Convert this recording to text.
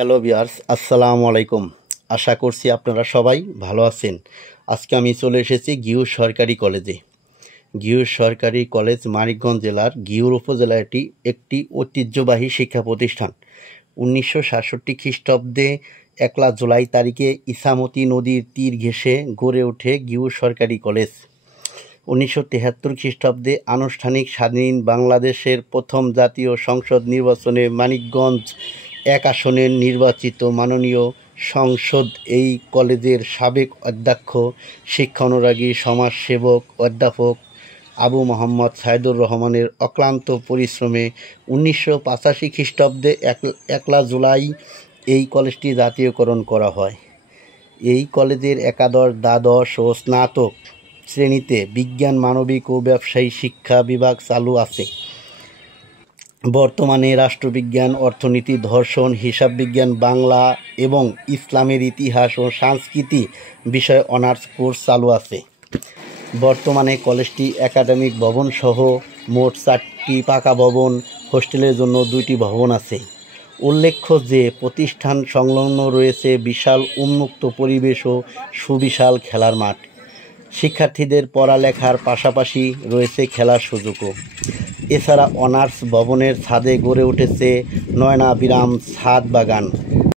Hello viewers, আসসালামু আলাইকুম। আশা করছি আপনারা সবাই ভালো আছেন। আজকে আমি চলে এসেছি ঘিওর সরকারি কলেজে। ঘিওর সরকারি কলেজ মানিকগঞ্জ জেলার ঘিওর উপজেলার একটি ঐতিহ্যবাহী শিক্ষা প্রতিষ্ঠান। 1967 খ্রিস্টাব্দে 1 জুলাই তারিখে ইছামতি নদীর তীর ঘেঁষে গড়ে ওঠে ঘিওর সরকারি কলেজ। 1973 খ্রিস্টাব্দে আনুষ্ঠানিক স্বাধীন বাংলাদেশের প্রথম জাতীয় সংসদ নির্বাচনে মানিকগঞ্জ 1 আসনের নির্বাচিত মাননীয় সংসদ এই কলেজের সাবেক অধ্যক্ষ, শিক্ষা অনুরাগী সমাজসেবক অধ্যাপক আবু মোহাম্মদ সাইদুর রহমানের অক্লান্ত পরিশ্রমে 1985 খ্রিস্টাব্দে 1 জুলাই এই কলেজটি জাতীয়করণ করা হয়। এই কলেজের একাদশ, দ্বাদশ ও স্নাতক শ্রেণীতে বিজ্ঞান, মানবিক ও ব্যবসায়ী শিক্ষা বিভাগ চালু আছে। বর্তমানে রাষ্ট্রবিজ্ঞান, অর্থনীতি, দর্শন, হিসাব বিজ্ঞান, বাংলা এবং ইসলামের ইতিহাস ও সংস্কৃতি বিষয়ে অনার্স কোর্স চালু আছে। বর্তমানে কলেজটি একাডেমিক ভবন সহ মোট 4টি পাকা ভবন, হোস্টেলের জন্য 2টি ভবন আছে। উল্লেখ্য যে প্রতিষ্ঠান সংলগ্ন রয়েছে বিশাল উন্মুক্ত পরিবেশ ও সুবিশাল খেলার মাঠ। শিক্ষার্থীদের পড়ালেখার পাশাপাশি রয়েছে খেলার সুযোগও। এছাড়া অনার্স ভবনের ছাদে গড়ে উঠেছে নয়নাভিরাম ছাদ বাগান।